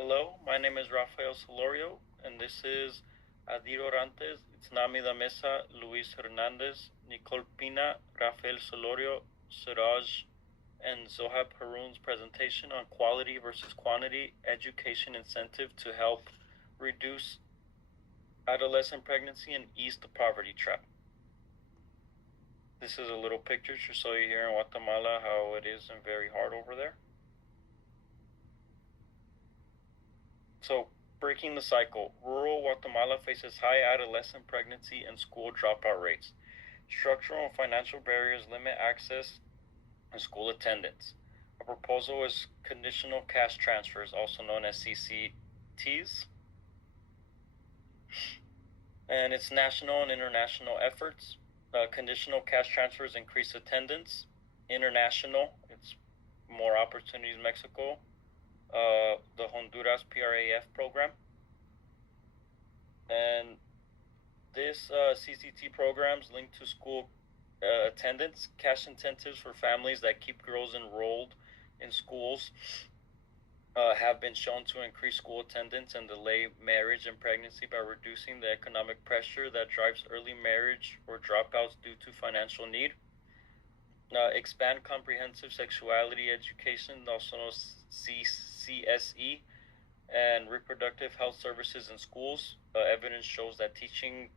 Hello, my name is Rafael Solorio, and this is Adir Orantes, Itznami da Mesa, Luis Hernandez, Nicole Pina, Rafael Solorio, Siraj, and Zohab Haroon's presentation on quality versus quantity education incentive to help reduce adolescent pregnancy and ease the poverty trap. This is a little picture to show you here in Guatemala how it is and very hard over there. So, breaking the cycle, rural Guatemala faces high adolescent pregnancy and school dropout rates. Structural and financial barriers limit access and school attendance. A proposal is conditional cash transfers, also known as CCTs, and its national and international efforts. Conditional cash transfers increase attendance. International, it's more opportunities. Mexico, the Honduras PRAF program. And this CCT programs linked to school attendance, cash incentives for families that keep girls enrolled in schools have been shown to increase school attendance and delay marriage and pregnancy by reducing the economic pressure that drives early marriage or dropouts due to financial need. Expand comprehensive sexuality education, also known as CSE, and reproductive health services in schools. Evidence shows that teaching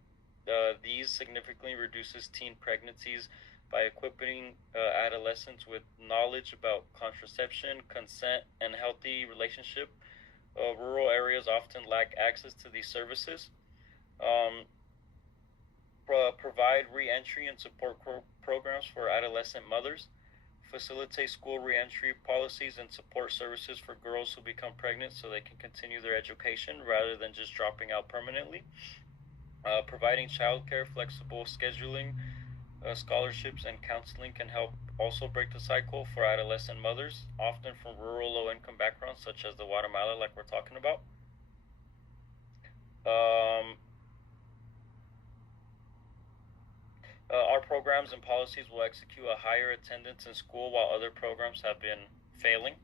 these significantly reduces teen pregnancies by equipping adolescents with knowledge about contraception, consent, and healthy relationship. Rural areas often lack access to these services. Provide re-entry and support programs for adolescent mothers. Facilitate school re-entry policies and support services for girls who become pregnant so they can continue their education rather than just dropping out permanently. Providing childcare, flexible scheduling, scholarships, and counseling can help also break the cycle for adolescent mothers, often from rural low-income backgrounds such as the Guatemala like we're talking about. Our programs and policies will execute a higher attendance in school while other programs have been failing.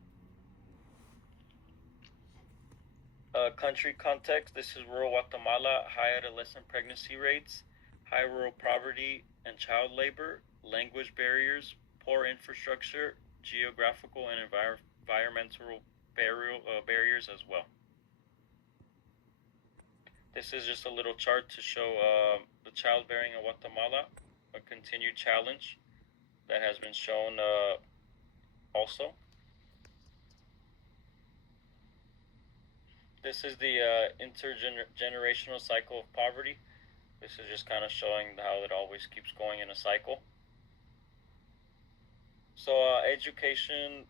Country context, this is rural Guatemala, high adolescent pregnancy rates, high rural poverty and child labor, language barriers, poor infrastructure, geographical and environmental barriers as well. This is just a little chart to show the childbearing in Guatemala, a continued challenge that has been shown also. This is the intergenerational cycle of poverty. This is just kind of showing how it always keeps going in a cycle. So education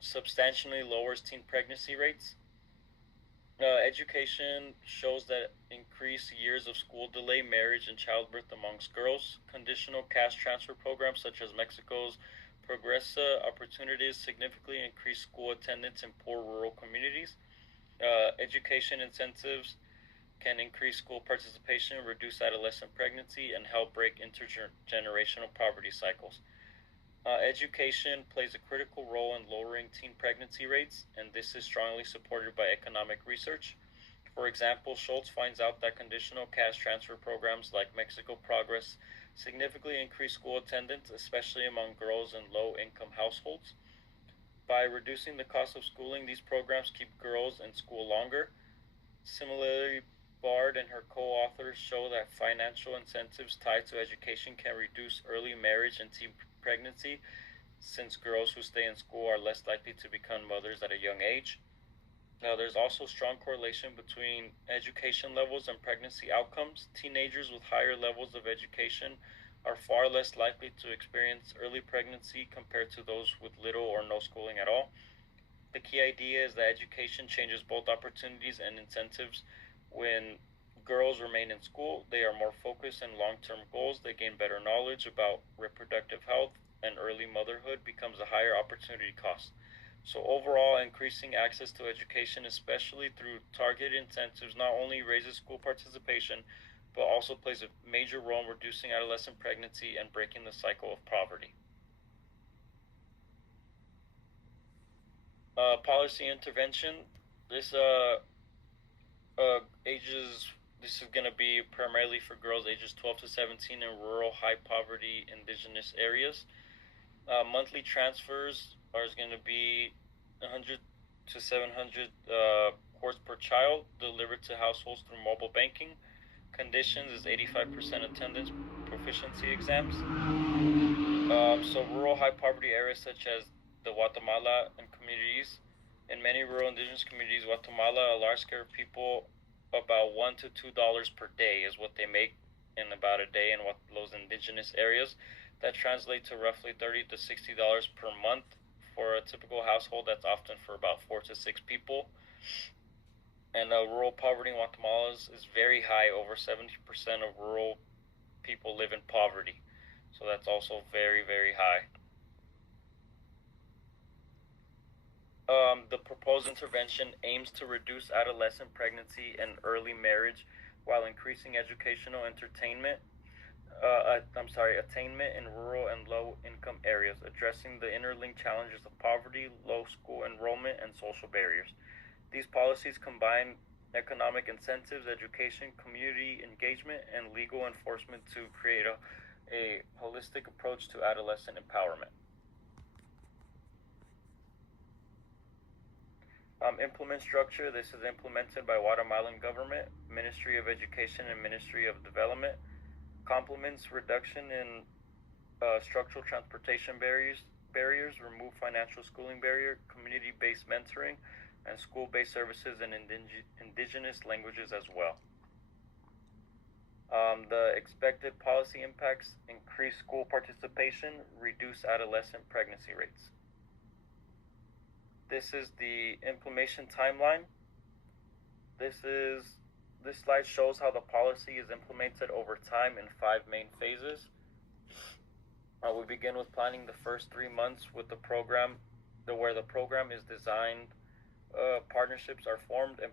substantially lowers teen pregnancy rates. Education shows that increased years of school delay, marriage, and childbirth amongst girls. Conditional cash transfer programs such as Mexico's Progresa opportunities significantly increase school attendance in poor rural communities. Education incentives can increase school participation, reduce adolescent pregnancy, and help break intergenerational poverty cycles. Education plays a critical role in lowering teen pregnancy rates, and this is strongly supported by economic research. For example, Schultz finds out that conditional cash transfer programs like Mexico Progress significantly increase school attendance, especially among girls in low-income households. By reducing the cost of schooling, these programs keep girls in school longer. Similarly, Bard and her co-authors show that financial incentives tied to education can reduce early marriage and teen pregnancy, since girls who stay in school are less likely to become mothers at a young age. Now, there's also strong correlation between education levels and pregnancy outcomes. Teenagers with higher levels of education are far less likely to experience early pregnancy compared to those with little or no schooling at all. The key idea is that education changes both opportunities and incentives. When girls remain in school, they are more focused on long-term goals. They gain better knowledge about reproductive health, and early motherhood becomes a higher opportunity cost. So overall, increasing access to education, especially through targeted incentives, not only raises school participation, but also plays a major role in reducing adolescent pregnancy and breaking the cycle of poverty. Policy intervention. This ages this is gonna be primarily for girls ages 12 to 17 in rural, high poverty, indigenous areas. Monthly transfers are going to be 100 to 700 quarts per child delivered to households through mobile banking. Conditions is 85% attendance proficiency exams. So rural high poverty areas such as the Guatemala and communities, in many rural indigenous communities, Guatemala, a large scale of people, about $1 to $2 per day is what they make in about a day in what those indigenous areas. That translates to roughly $30 to $60 per month for a typical household. That's often for about 4 to 6 people. And rural poverty in Guatemala is very high. Over 70% of rural people live in poverty. So that's also very, very high. The proposed intervention aims to reduce adolescent pregnancy and early marriage while increasing educational attainment in rural and low-income areas, addressing the interlinked challenges of poverty, low school enrollment, and social barriers. These policies combine economic incentives, education, community engagement, and legal enforcement to create a holistic approach to adolescent empowerment. Implement structure. This is implemented by Guatemalan government, Ministry of Education, and Ministry of Development. Complements reduction in structural transportation barriers, remove financial schooling barrier, community-based mentoring, and school-based services in indigenous languages as well. The expected policy impacts: increase school participation, reduce adolescent pregnancy rates. This is the implementation timeline. This slide shows how the policy is implemented over time in 5 main phases. We begin with planning the first 3 months with the program, where the program is designed, partnerships are formed, and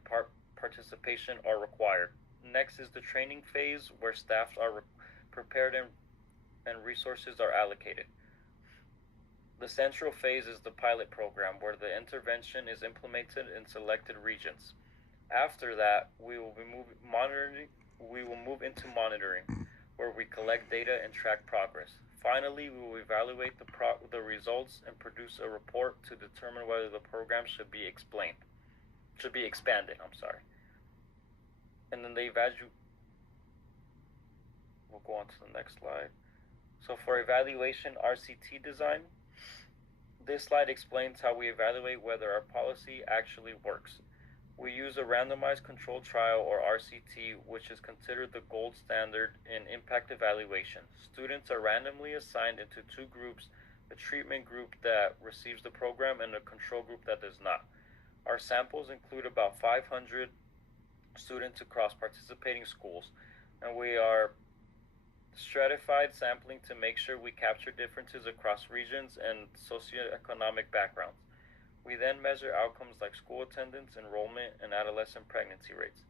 participation are required. Next is the training phase, where staff are prepared and resources are allocated. The central phase is the pilot program, where the intervention is implemented in selected regions. After that, we will move into monitoring, where we collect data and track progress. Finally, we will evaluate the results and produce a report to determine whether the program should be expanded. And then we'll go on to the next slide. So for evaluation RCT design, this slide explains how we evaluate whether our policy actually works. We use a randomized controlled trial, or RCT, which is considered the gold standard in impact evaluation. Students are randomly assigned into 2 groups: a treatment group that receives the program and a control group that does not. Our samples include about 500 students across participating schools, and we are stratified sampling to make sure we capture differences across regions and socioeconomic backgrounds. We then measure outcomes like school attendance, enrollment, and adolescent pregnancy rates.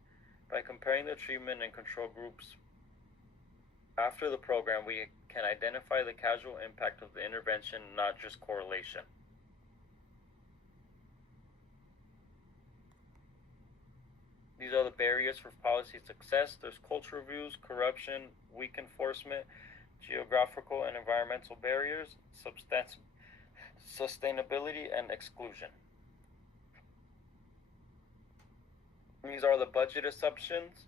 By comparing the treatment and control groups after the program, we can identify the causal impact of the intervention, not just correlation. These are the barriers for policy success. There's culture reviews, corruption, weak enforcement, geographical and environmental barriers, sustainability, and exclusion. These are the budget assumptions.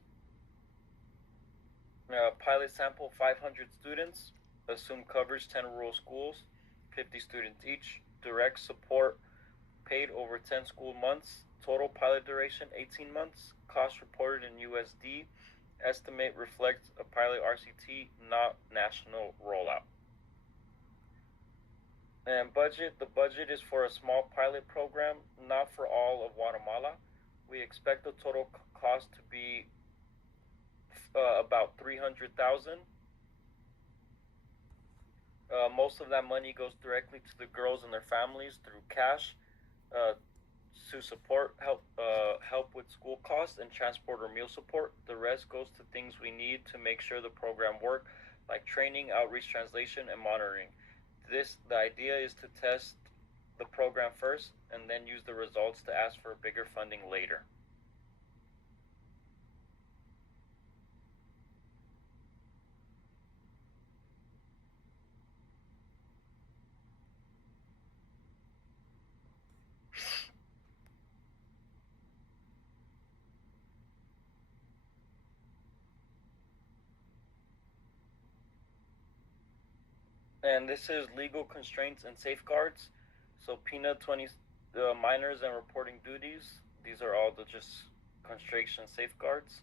Pilot sample 500 students. Assume coverage 10 rural schools, 50 students each. Direct support paid over 10 school months. Total pilot duration 18 months. Cost reported in USD. Estimate reflects a pilot RCT, not national rollout. And the budget is for a small pilot program, not for all of Guatemala. We expect the total cost to be about $300,000. Most of that money goes directly to the girls and their families through cash, to help with school costs and transport or meal support. The rest goes to things we need to make sure the program works, like training, outreach, translation, and monitoring. The idea is to test the program first and then use the results to ask for bigger funding later. And this is legal constraints and safeguards. So PINA 20, minors and reporting duties. These are all the just constraints and safeguards.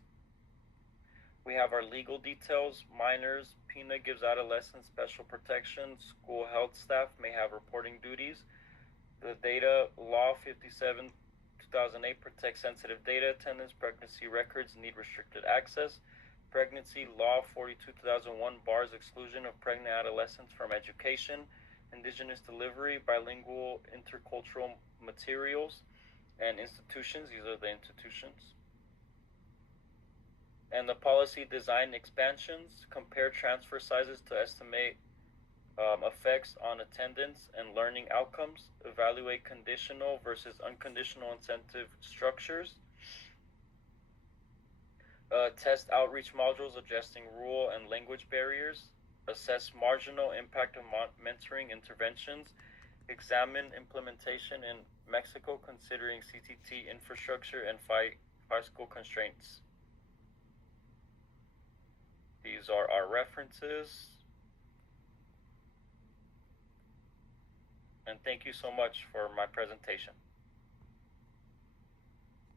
We have our legal details. Minors, PINA gives adolescents special protection. School health staff may have reporting duties. The data law 57 2008 protects sensitive data. Attendance, pregnancy records need restricted access. Pregnancy law 42 2001 bars exclusion of pregnant adolescents from education. Indigenous delivery, bilingual intercultural materials, and institutions. These are the institutions. And the policy design expansions compare transfer sizes to estimate effects on attendance and learning outcomes, evaluate conditional versus unconditional incentive structures, test outreach modules addressing rural and language barriers, assess marginal impact of mentoring interventions, examine implementation in Mexico considering CTT infrastructure and fiscal constraints. These are our references. And thank you so much for my presentation.